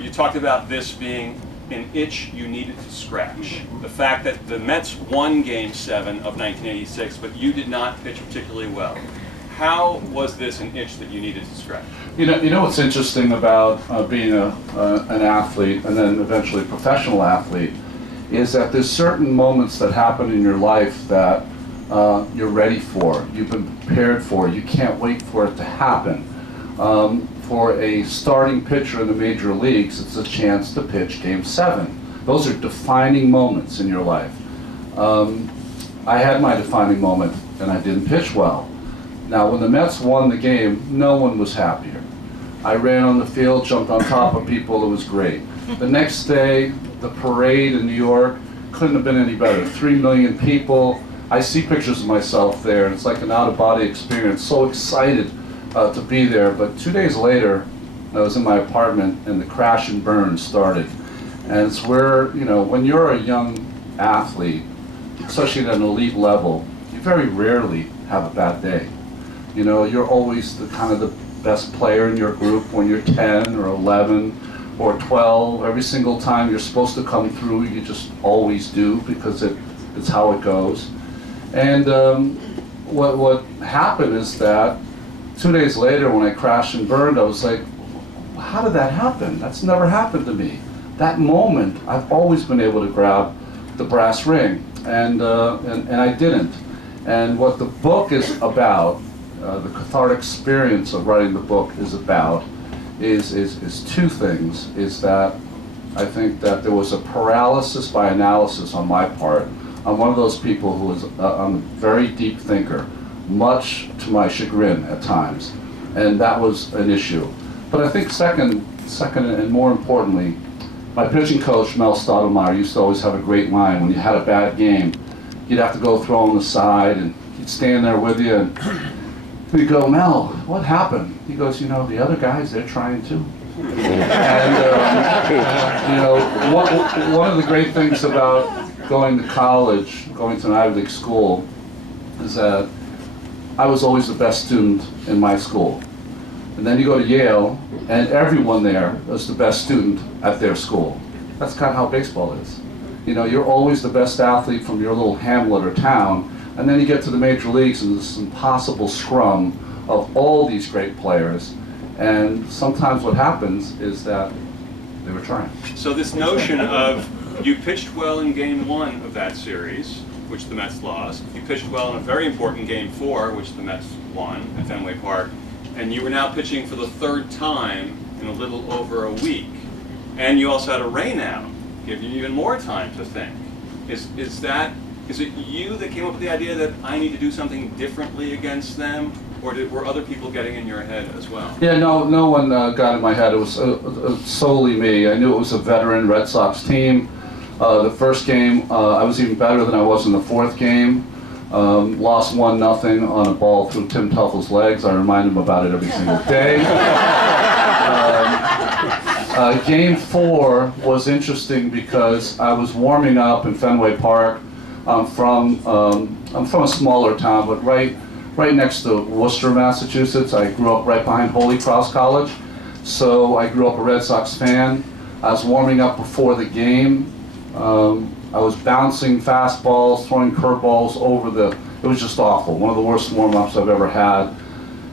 you talked about this being an itch you needed to scratch. The fact that the Mets won Game 7 of 1986, but you did not pitch particularly well. How was this an itch that you needed to scratch? You know what's interesting about being an athlete and then eventually a professional athlete is that there's certain moments that happen in your life that you're ready for, you've been prepared for, you can't wait for it to happen. For a starting pitcher in the major leagues, it's a chance to pitch Game 7. Those are defining moments in your life. I had my defining moment and I didn't pitch well. Now, when the Mets won the game, no one was happier. I ran on the field, jumped on top of people, it was great. The next day, the parade in New York couldn't have been any better. 3 million people. I see pictures of myself there, and it's like an out-of-body experience. So excited to be there. But 2 days later, I was in my apartment, and the crash and burn started. And it's where, you know, when you're a young athlete, especially at an elite level, you very rarely have a bad day. You know, you're always the kind of the best player in your group when you're 10 or 11 or 12. Every single time you're supposed to come through, you just always do because it's how it goes. And what happened is that 2 days later when I crashed and burned, I was like, how did that happen? That's never happened to me. That moment, I've always been able to grab the brass ring, and I didn't. And what the book is about, the cathartic experience of writing the book is about, is two things. Is that I think that there was a paralysis by analysis on my part. I'm one of those people who is I'm a very deep thinker, much to my chagrin at times, and that was an issue. But I think second and more importantly, my pitching coach, Mel Stottlemyre, used to always have a great line. When you had a bad game, you'd have to go throw him aside, and he'd stand there with you, and we'd go, Mel, what happened? He goes, you know, the other guys, they're trying too. And, you know, one of the great things about going to college, going to an Ivy League school, is that I was always the best student in my school. And then you go to Yale, and everyone there was the best student at their school. That's kind of how baseball is. You know, you're always the best athlete from your little hamlet or town, and then you get to the major leagues and this impossible scrum of all these great players. And sometimes what happens is that they were trying. So this notion of you pitched well in Game 1 of that series, which the Mets lost. You pitched well in a very important Game 4, which the Mets won at Fenway Park. And you were now pitching for the third time in a little over a week. And you also had a rainout, giving you even more time to think. Is it you that came up with the idea that I need to do something differently against them? Or were other people getting in your head as well? Yeah, no one got in my head. It was solely me. I knew it was a veteran Red Sox team. The first game, I was even better than I was in the fourth game. Lost 1-0 on a ball through Tim Tuffel's legs. I remind him about it every single day. Game 4 was interesting because I was warming up in Fenway Park. I'm from a smaller town, but right next to Worcester, Massachusetts. I grew up right behind Holy Cross College, so I grew up a Red Sox fan. I was warming up before the game. I was bouncing fastballs, throwing curveballs it was just awful. One of the worst warm-ups I've ever had.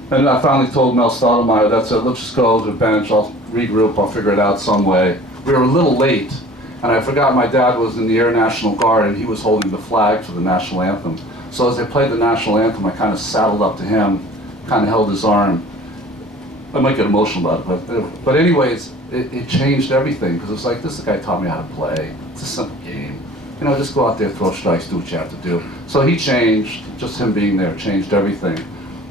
And I finally told Mel Stottlemyre, that's it, let's just go to the bench, I'll regroup, I'll figure it out some way. We were a little late, and I forgot my dad was in the Air National Guard, and he was holding the flag for the national anthem. So as they played the national anthem, I kind of saddled up to him, kind of held his arm. I might get emotional about it, but anyways, it changed everything, because it's like, this guy taught me how to play. It's a simple game. You know, just go out there, throw strikes, do what you have to do. So he changed, just him being there changed everything.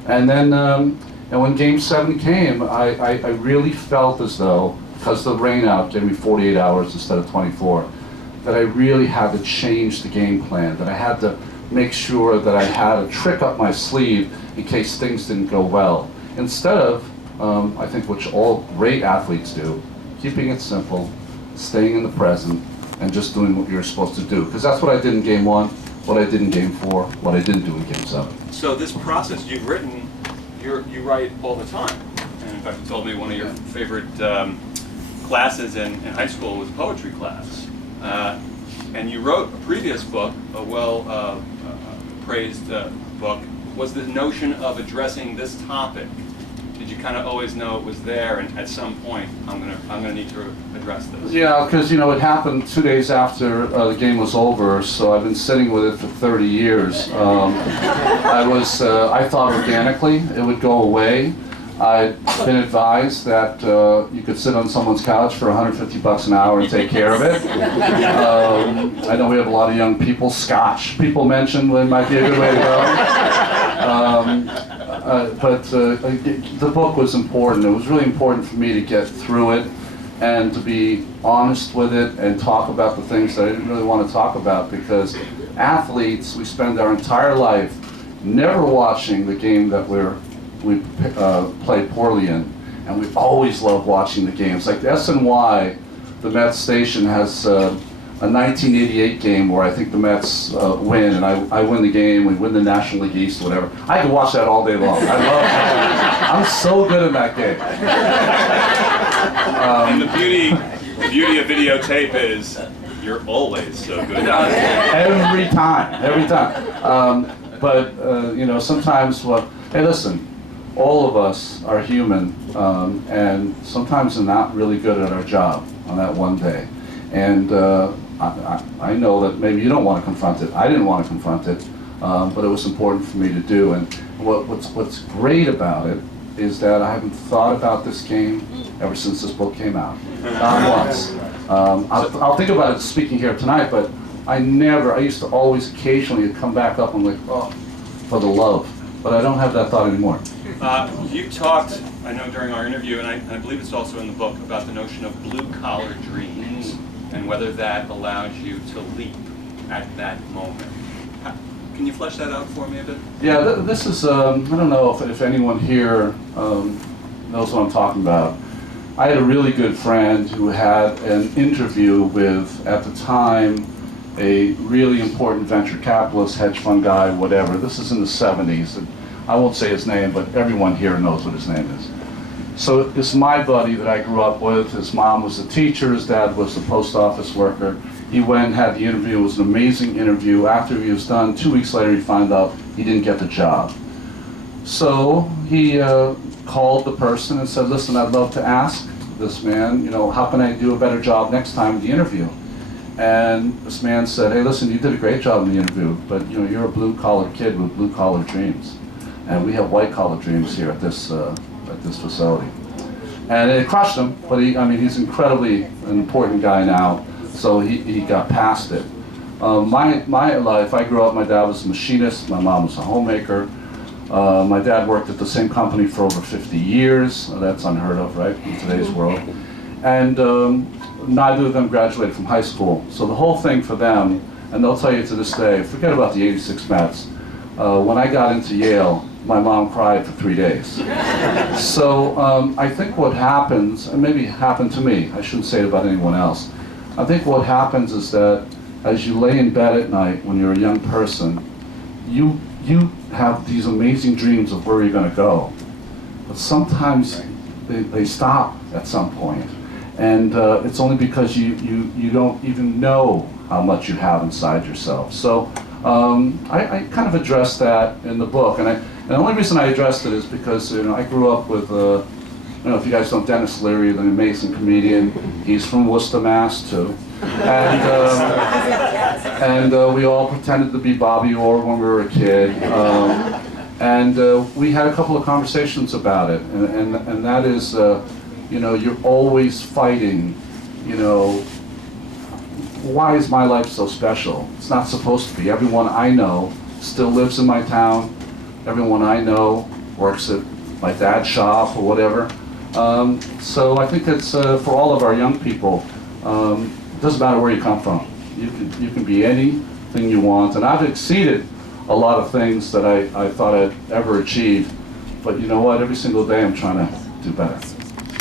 And then, and when Game 7 came, I really felt as though, because the rainout gave me 48 hours instead of 24, that I really had to change the game plan, that I had to make sure that I had a trick up my sleeve in case things didn't go well. Instead of, I think what all great athletes do, keeping it simple, staying in the present, and just doing what you're supposed to do. Because that's what I did in Game 1, what I did in Game 4, what I didn't do in Game 7. So this process you've written, you write all the time. And in fact, you told me one of your favorite classes in high school was poetry class. And you wrote a previous book, a well-praised book, was the notion of addressing this topic. Did you kind of always know it was there, and at some point, I'm gonna need to address this? Yeah, because it happened 2 days after the game was over, so I've been sitting with it for 30 years. I thought organically it would go away. I'd been advised that you could sit on someone's couch for $150 an hour and take care of it. I know we have a lot of young people. Scotch, people mentioned, might be a good way to go. But the book was important. It was really important for me to get through it and to be honest with it and talk about the things that I didn't really want to talk about, because athletes, we spend our entire life never watching the game that we play poorly in, and we always love watching the games. Like the SNY, the Mets station has a 1988 game where I think the Mets win, and I win the game, we win the National League East, whatever. I could watch that all day long. I love it. I'm so good at that game. And the beauty of videotape is you're always so good at it. Every time. But sometimes, hey, listen, all of us are human, and sometimes we're not really good at our job on that one day. And I know that maybe you don't want to confront it. I didn't want to confront it, but it was important for me to do. And what's great about it is that I haven't thought about this game ever since this book came out. Not once. I'll think about it speaking here tonight, but I used to always occasionally come back up and like, oh, for the love. But I don't have that thought anymore. You talked, I know during our interview, and I believe it's also in the book, about the notion of blue-collar dreams and whether that allows you to leap at that moment. Can you flesh that out for me a bit? Yeah, this is, I don't know if anyone here knows what I'm talking about. I had a really good friend who had an interview with, at the time, a really important venture capitalist, hedge fund guy, whatever. This is in the 70s. And I won't say his name, but everyone here knows what his name is. So it's my buddy that I grew up with. His mom was a teacher, his dad was a post office worker. He went and had the interview. It was an amazing interview. After he was done, 2 weeks later, he found out he didn't get the job. So he called the person and said, listen, I'd love to ask this man, how can I do a better job next time in the interview? And this man said, hey, listen, you did a great job in the interview, but you're a blue-collar kid with blue-collar dreams. And we have white-collar dreams here at this facility. And it crushed him, but he's incredibly an important guy now, so he got past it. My life, I grew up, my dad was a machinist, my mom was a homemaker. My dad worked at the same company for over 50 years. That's unheard of, right, in today's world. And neither of them graduated from high school. So the whole thing for them, and they'll tell you to this day, forget about the '86 Mets. When I got into Yale, my mom cried for 3 days. So I think what happens, and maybe it happened to me, I shouldn't say it about anyone else, I think what happens is that as you lay in bed at night when you're a young person, you have these amazing dreams of where you're going to go. But sometimes they stop at some point. And it's only because you don't even know how much you have inside yourself. So I kind of addressed that in the book. And the only reason I addressed it is because I grew up with, I don't know if you guys know Dennis Leary, the amazing comedian. He's from Worcester, Mass. too. And we all pretended to be Bobby Orr when we were a kid. And we had a couple of conversations about it. And that is, you're always fighting, why is my life so special? It's not supposed to be. Everyone I know still lives in my town. Everyone I know works at my dad's shop or whatever. So I think it's for all of our young people, it doesn't matter where you come from. You can be anything you want. And I've exceeded a lot of things that I thought I'd ever achieve. But you know what? Every single day I'm trying to do better.